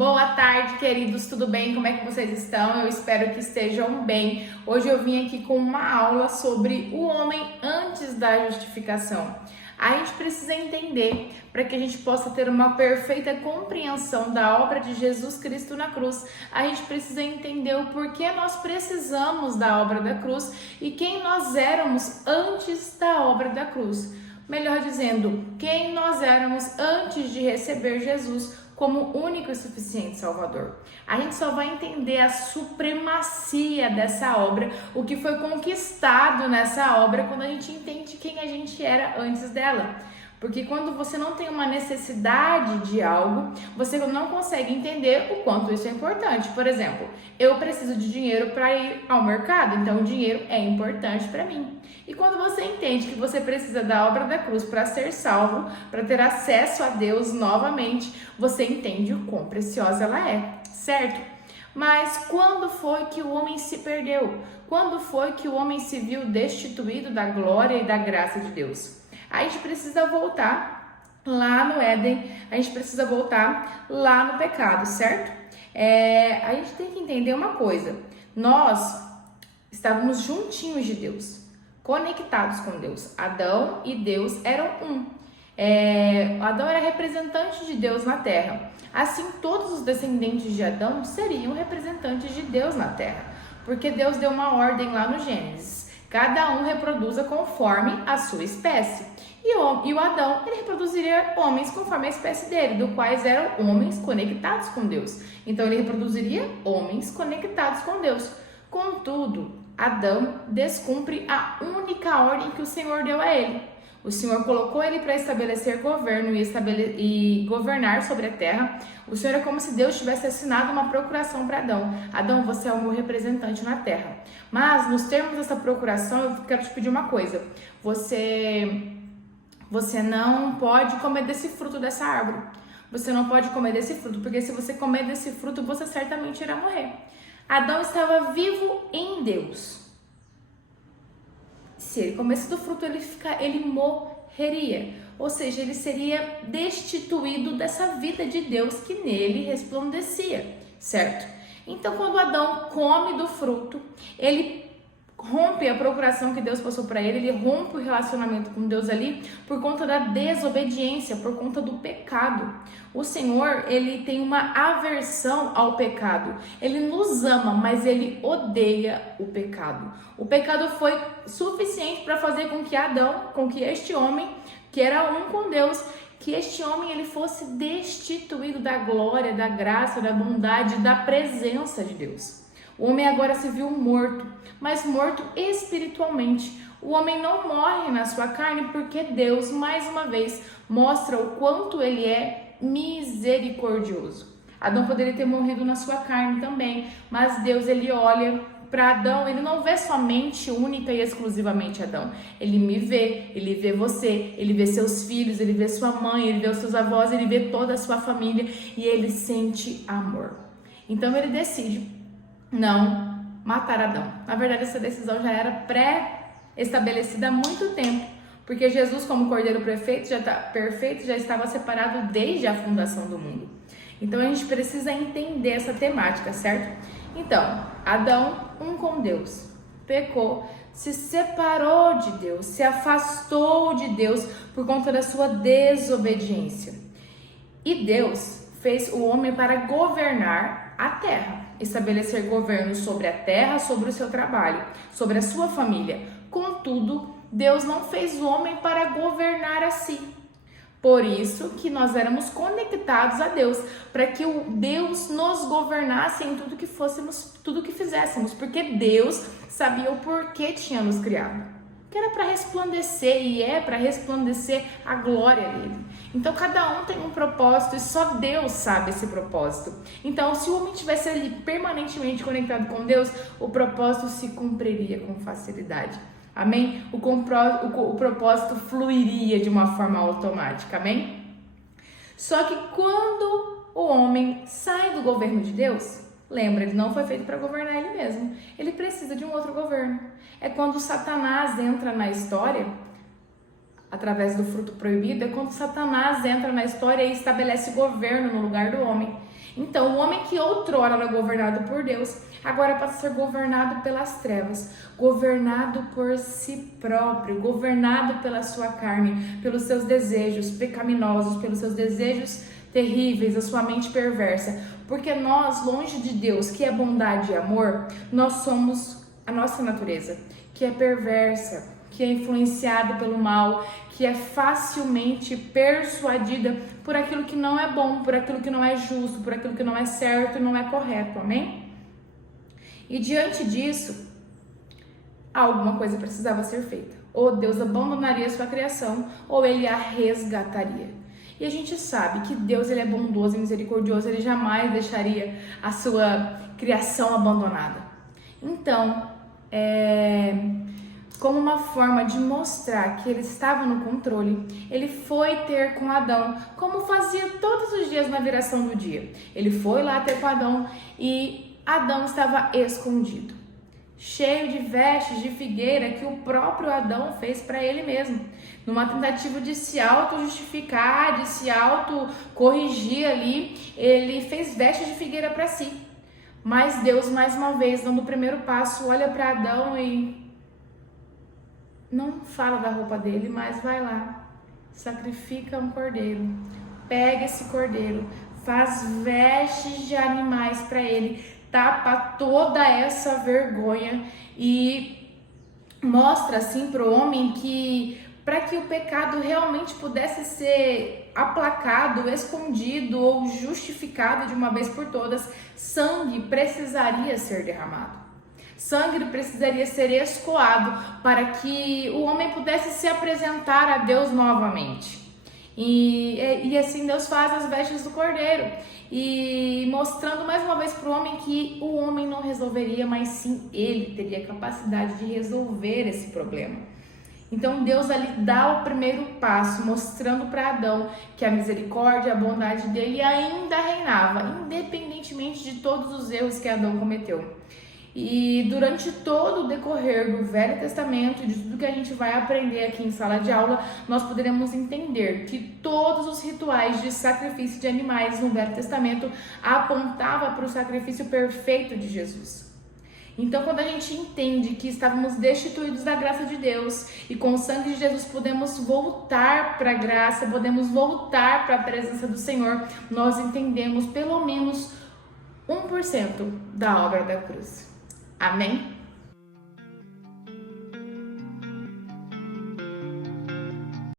Boa tarde, queridos, tudo bem? Como é que vocês estão? Eu espero que estejam bem. Hoje eu vim aqui com uma aula sobre o homem antes da justificação. A gente precisa entender, para que a gente possa ter uma perfeita compreensão da obra de Jesus Cristo na cruz, a gente precisa entender o porquê nós precisamos da obra da cruz e quem nós éramos antes da obra da cruz. Melhor dizendo, quem nós éramos antes de receber Jesus como único e suficiente Salvador. A gente só vai entender a supremacia dessa obra, o que foi conquistado nessa obra, quando a gente entende quem a gente era antes dela. Porque quando você não tem uma necessidade de algo, você não consegue entender o quanto isso é importante. Por exemplo, eu preciso de dinheiro para ir ao mercado, então o dinheiro é importante para mim. E quando você entende que você precisa da obra da cruz para ser salvo, para ter acesso a Deus novamente, você entende o quão preciosa ela é, certo? Mas quando foi que o homem se perdeu? Quando foi que o homem se viu destituído da glória e da graça de Deus? A gente precisa voltar lá no Éden, a gente precisa voltar lá no pecado, certo? A gente tem que entender uma coisa, nós estávamos juntinhos de Deus, conectados com Deus. Adão e Deus eram um. Adão era representante de Deus na terra. Assim, todos os descendentes de Adão seriam representantes de Deus na terra, porque Deus deu uma ordem lá no Gênesis. Cada um reproduza conforme a sua espécie. E o Adão, ele reproduziria homens conforme a espécie dele, do quais eram homens conectados com Deus. Então, ele reproduziria homens conectados com Deus. Contudo, Adão descumpre a única ordem que o Senhor deu a ele. O Senhor colocou ele para estabelecer governo e governar sobre a terra. O Senhor é como se Deus tivesse assinado uma procuração para Adão. Adão, você é o meu representante na terra. Mas, nos termos dessa procuração, eu quero te pedir uma coisa. Você não pode comer desse fruto dessa árvore. Você não pode comer desse fruto, porque se você comer desse fruto, você certamente irá morrer. Adão estava vivo em Deus. Se ele comesse do fruto, ele morreria. Ou seja, ele seria destituído dessa vida de Deus que nele resplandecia, certo? Então, quando Adão come do fruto, ele rompe a procuração que Deus passou para ele rompe o relacionamento com Deus ali por conta da desobediência, por conta do pecado. O Senhor, ele tem uma aversão ao pecado. Ele nos ama, mas ele odeia o pecado. O pecado foi suficiente para fazer com que Adão, com que este homem, que era um com Deus, que este homem ele fosse destituído da glória, da graça, da bondade, da presença de Deus. O homem agora se viu morto, mas morto espiritualmente. O homem não morre na sua carne porque Deus, mais uma vez, mostra o quanto ele é misericordioso. Adão poderia ter morrido na sua carne também, mas Deus, ele olha para Adão, ele não vê somente, única e exclusivamente Adão. Ele me vê, ele vê você, ele vê seus filhos, ele vê sua mãe, ele vê os seus avós, ele vê toda a sua família e ele sente amor. Então ele decide não matar Adão. Na verdade, essa decisão já era pré-estabelecida há muito tempo, porque Jesus, como Cordeiro perfeito, já estava separado desde a fundação do mundo. Então, a gente precisa entender essa temática, certo? Então, Adão, um com Deus, pecou, se separou de Deus, se afastou de Deus por conta da sua desobediência. E Deus fez o homem para governar a terra. Estabelecer governo sobre a terra, sobre o seu trabalho, sobre a sua família. Contudo, Deus não fez o homem para governar a si. Por isso que nós éramos conectados a Deus, para que o Deus nos governasse em tudo que fizéssemos, porque Deus sabia o porquê tinha nos criado. Que era para resplandecer e é para resplandecer a glória dele. Então cada um tem um propósito e só Deus sabe esse propósito. Então se o homem estivesse ali permanentemente conectado com Deus, o propósito se cumpriria com facilidade. Amém? O propósito fluiria de uma forma automática. Amém? Só que quando o homem sai do governo de Deus, lembra, ele não foi feito para governar ele mesmo. Ele precisa de um outro governo. É quando Satanás entra na história através do fruto proibido, é quando Satanás entra na história e estabelece governo no lugar do homem. Então, o homem que outrora era governado por Deus, agora passa a ser governado pelas trevas, governado por si próprio, governado pela sua carne, pelos seus desejos pecaminosos, pelos seus desejos terríveis, a sua mente perversa. Porque nós, longe de Deus, que é bondade e amor, nós somos a nossa natureza, que é perversa, que é influenciada pelo mal, que é facilmente persuadida por aquilo que não é bom, por aquilo que não é justo, por aquilo que não é certo e não é correto, amém? E diante disso, alguma coisa precisava ser feita. Ou Deus abandonaria a sua criação, ou ele a resgataria. E a gente sabe que Deus ele é bondoso e misericordioso, ele jamais deixaria a sua criação abandonada. Então, como uma forma de mostrar que ele estava no controle, ele foi ter com Adão, como fazia todos os dias na viração do dia. Ele foi lá ter com Adão e Adão estava escondido, cheio de vestes de figueira que o próprio Adão fez para ele mesmo, numa tentativa de se auto-justificar, de se auto-corrigir ali, ele fez vestes de figueira para si. Mas Deus, mais uma vez, dando o primeiro passo, olha para Adão e não fala da roupa dele, mas vai lá, sacrifica um cordeiro, pega esse cordeiro, faz vestes de animais para ele, tapa toda essa vergonha e mostra assim para o homem que para que o pecado realmente pudesse ser aplacado, escondido ou justificado de uma vez por todas, sangue precisaria ser derramado. Sangue precisaria ser escoado para que o homem pudesse se apresentar a Deus novamente. E assim Deus faz as vestes do cordeiro, e mostrando mais uma vez para o homem que o homem não resolveria, mas sim ele teria capacidade de resolver esse problema. Então Deus ali dá o primeiro passo, mostrando para Adão que a misericórdia, a bondade dele ainda reinava, independentemente de todos os erros que Adão cometeu. E durante todo o decorrer do Velho Testamento, de tudo que a gente vai aprender aqui em sala de aula, nós poderemos entender que todos os rituais de sacrifício de animais no Velho Testamento apontavam para o sacrifício perfeito de Jesus. Então, quando a gente entende que estávamos destituídos da graça de Deus e com o sangue de Jesus podemos voltar para a graça, podemos voltar para a presença do Senhor, nós entendemos pelo menos 1% da obra da cruz. Amém?